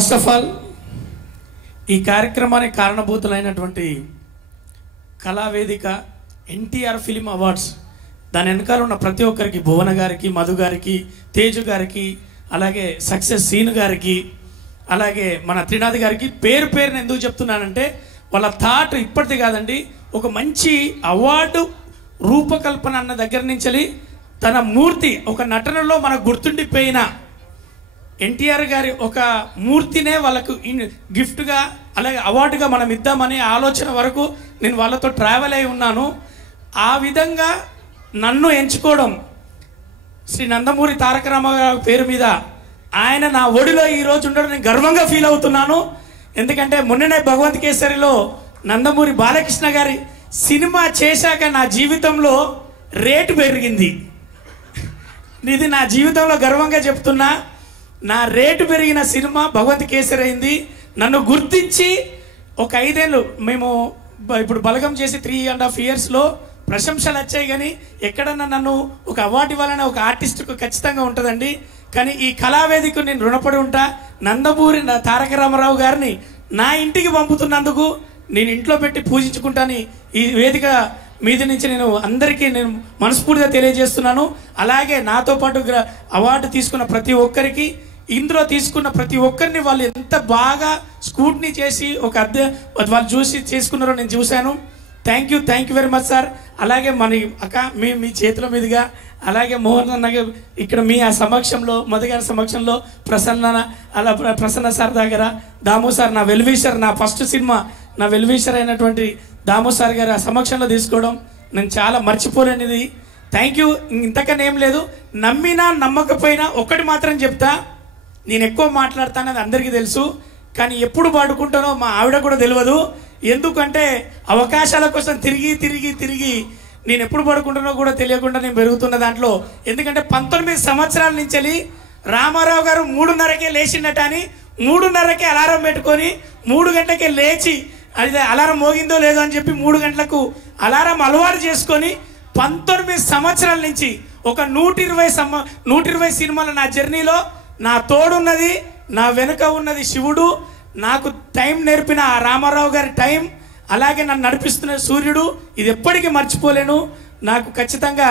First of all ఈ కార్యక్రమానికి కారణభూతులైనటువంటి కళావేదిక NTR film awards దాని వెనకాల ఉన్న ప్రతి ఒక్కరికి భువన గారికి, మధు గారికి, తేజు గారికి, అలాగే సక్సెస్ సీను గారికి, అలాగే మన త్రినాథ్ గారికి పేరు పేరుని ఎందుకు చెప్తున్నానంటే వాళ్ళ థాట్ ఇప్పటిది కాదండి. ఒక మంచి అవార్డు రూపకల్పన అన్న దగ్గర నుంచి తన మూర్తి ఒక నటనలో మనకు గుర్తుండిపోయిన ఎన్టీఆర్ గారి ఒక మూర్తినే వాళ్ళకు గిఫ్ట్గా అలాగే అవార్డుగా మనం ఇద్దామనే ఆలోచన వరకు నేను వాళ్ళతో ట్రావెల్ అయి ఉన్నాను. ఆ విధంగా నన్ను ఎంచుకోవడం శ్రీ నందమూరి తారక రామారావు పేరు మీద ఆయన నా ఒడిలో ఈరోజు ఉండడం నేను గర్వంగా ఫీల్ అవుతున్నాను. ఎందుకంటే మొన్ననే భగవంత్ కేసరిలో నందమూరి బాలకృష్ణ గారి సినిమా చేశాక నా జీవితంలో రేటు పెరిగింది. ఇది నా జీవితంలో గర్వంగా చెప్తున్నా. నా రేటు పెరిగిన సినిమా భగవంత్ కేసరి అయింది. నన్ను గుర్తించి ఒక 5 ఏళ్ళు మేము ఇప్పుడు బలగం చేసి 3.5 yearsలో ప్రశంసలు వచ్చాయి. కానీ ఎక్కడన్నా నన్ను ఒక అవార్డు ఇవ్వాలనే ఒక ఆర్టిస్ట్కు ఖచ్చితంగా ఉంటుందండి. కానీ ఈ కళావేదికకు నేను రుణపడి ఉంటా. నందమూరి తారక రామారావు గారిని నా ఇంటికి పంపుతున్నందుకు నేను ఇంట్లో పెట్టి పూజించుకుంటాను. ఈ వేదిక మీద నుంచి నేను అందరికీ నేను మనస్ఫూర్తిగా తెలియజేస్తున్నాను. అలాగే నాతో పాటు అవార్డు తీసుకున్న ప్రతి ఒక్కరికి, ఇందులో తీసుకున్న ప్రతి ఒక్కరిని వాళ్ళు ఎంత బాగా స్కూట్నీ చేసి వాళ్ళు చూసి చేసుకున్నారో నేను చూశాను. Thank you very much sir. అలాగే మన అక్క మీ చేతుల మీదుగా, అలాగే మోహన్ అన్న ఇక్కడ మీ ఆ సమక్షంలో, మధు గారి సమక్షంలో, ప్రసన్న సార్ దగ్గర, దాము సార్ నా వెల్విషర్, నా ఫస్ట్ సినిమా నా వెల్విషర్ అయినటువంటి దాము సార్ గారి ఆ సమక్షంలో తీసుకోవడం నేను చాలా మర్చిపోలేనిది. Thank you. ఇంతకన్నా ఏం లేదు. నమ్మినా నమ్మకపోయినా ఒకటి మాత్రం చెప్తా, నేను ఎక్కువ మాట్లాడతానని అందరికీ తెలుసు. కానీ ఎప్పుడు పాడుకుంటానో మా ఆవిడ కూడా తెలియదు. ఎందుకంటే అవకాశాల కోసం తిరిగి నేను ఎప్పుడు పడుకుంటానో కూడా తెలియకుండా నేను పెరుగుతున్న దాంట్లో. ఎందుకంటే 19 సంవత్సరాల నుంచి రామారావు గారు 3:30కే లేచిండట అని 3:30కే అలారం పెట్టుకొని 3 గంటలకే లేచి అదే అలారం మోగిందో లేదో అని చెప్పి 3 గంటలకు అలారం అలవాటు చేసుకొని 19 సంవత్సరాల నుంచి ఒక 120 సినిమాల నా జర్నీలో నా తోడున్నది, నా వెనుక ఉన్నది శివుడు. నాకు టైం నేర్పిన ఆ రామారావు గారి టైం, అలాగే నన్ను నడిపిస్తున్న సూర్యుడు. ఇది ఎప్పటికీ మర్చిపోలేను. నాకు ఖచ్చితంగా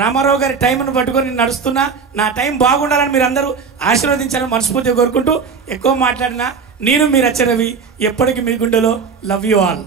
రామారావు గారి టైంను పట్టుకొని నడుస్తున్నా. నా టైం బాగుండాలని మీరు అందరూ ఆశీర్వదించాలని మనస్ఫూర్తిగా కోరుకుంటూ ఎక్కువ మాట్లాడినా నేను మీరు రవి ఎప్పటికీ మీ గుండెలో. Love you all.